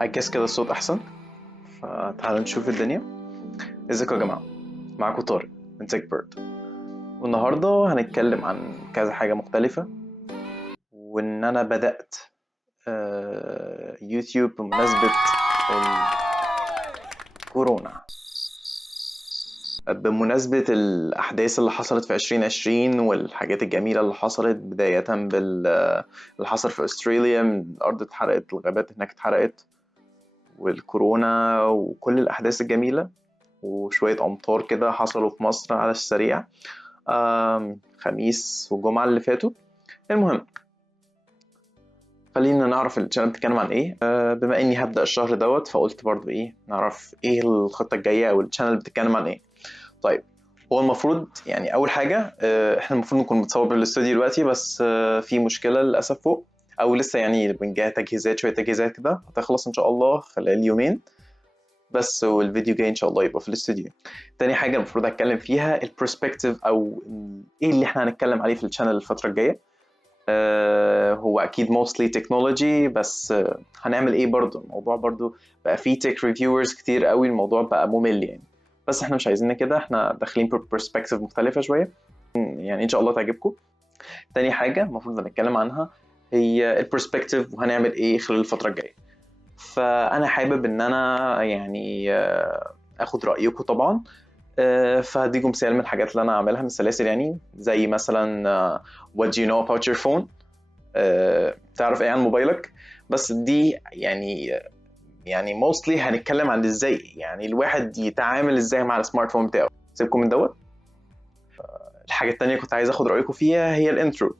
عكس كده الصوت احسن. فتعالوا نشوف الدنيا. ازيكم يا جماعه؟ معاكم طارق من تك بيرد، والنهارده هنتكلم عن كذا حاجه مختلفه. وان انا بدات يوتيوب بمناسبه الكورونا، بمناسبة الأحداث اللي حصلت في 2020 والحاجات الجميلة اللي حصلت، بداية اللي حصل في أستراليا، من الأرض اتحرقت، الغابات هناك اتحرقت، والكورونا وكل الأحداث الجميلة، وشوية أمطار كده حصلوا في مصر على السريع خميس والجمعة اللي فاتوا. المهم، خلينا نعرف الشانل بتتكلم عن ايه. بما اني هبدأ الشهر دوت، فقلت برضو نعرف ايه الخطة الجاية او الشانل بتتكلم عن ايه. طيب، هو المفروض يعني اول حاجة احنا المفروض نكون بنصور بالاستوديو دلوقتي، بس في مشكلة للأسف فوق، او لسه يعني بنجهز تجهيزات، شوية تجهيزات كده هتخلص ان شاء الله خلال يومين بس، والفيديو جاي ان شاء الله يبقى في الاستوديو. تاني حاجه المفروض اتكلم فيها البرسبكتيف، او ايه اللي احنا هنتكلم عليه في الشانل الفتره الجايه. هو اكيد mostly technology، بس هنعمل ايه برضو؟ الموضوع برضو بقى فيه tech reviewers كتير قوي، الموضوع بقى ممل يعني، بس احنا مش عايزين كده، احنا داخلين برسبكتيف مختلفه شويه، يعني ان شاء الله تعجبكم. تاني حاجه المفروض هنتكلم عنها هي البرسبكتيف، وهنعمل ايه خلال الفتره الجايه. فانا حابب ان انا يعني اخد رايكم طبعا. فهديكم مثال من الحاجات اللي انا عاملها من السلاسل، يعني زي مثلا what do you know about your phone، تعرف ايه عن موبايلك. بس دي يعني mostly هنتكلم عن ازاي يعني الواحد يتعامل ازاي مع السمارت فون بتاعه. سيبكم من دوت. الحاجه التانية كنت عايز اخد رايكم فيها هي الانترو.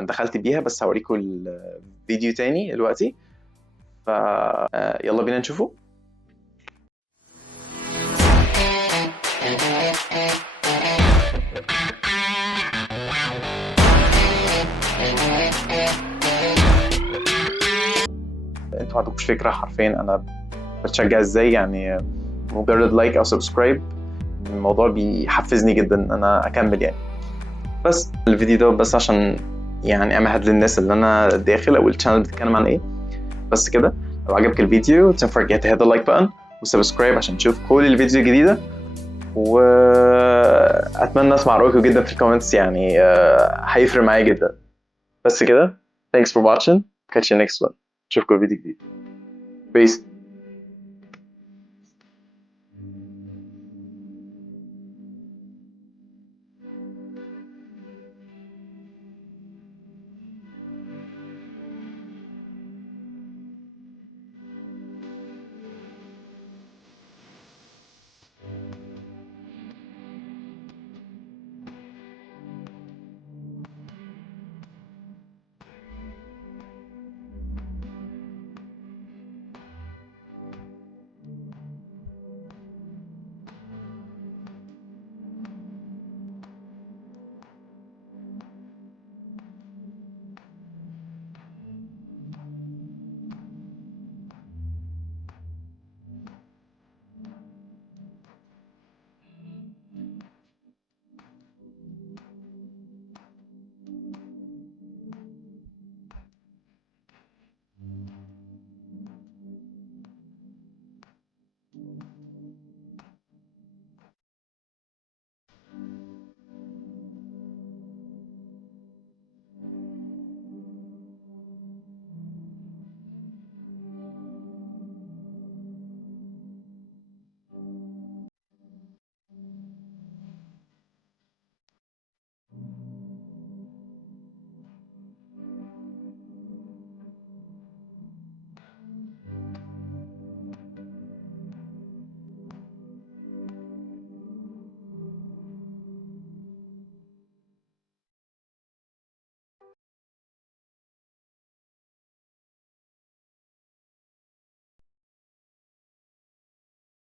دخلت بيها، بس هوريكم الفيديو تاني دلوقتي. يلا بينا نشوفه. انتوا ما عندكوش فكره حرفيا انا بتشجع ازاي، يعني مجرد لايك او سبسكرايب الموضوع بيحفزني جدا ان انا اكمل يعني. بس الفيديو ده بس عشان يعني امهد للناس اللي انا داخل او الشانل بتتكلم عن ايه. بس كده، لو عجبك الفيديو don't forget to hit the like button وسبسكرايب عشان تشوف كل الفيديوز الجديده، واتمنى اسمع رايكم جدا في الكومنتس، يعني هيفرق معايا جدا. بس كده، thanks for watching, catch you next one. اشوفكم في فيديو جديد. Peace.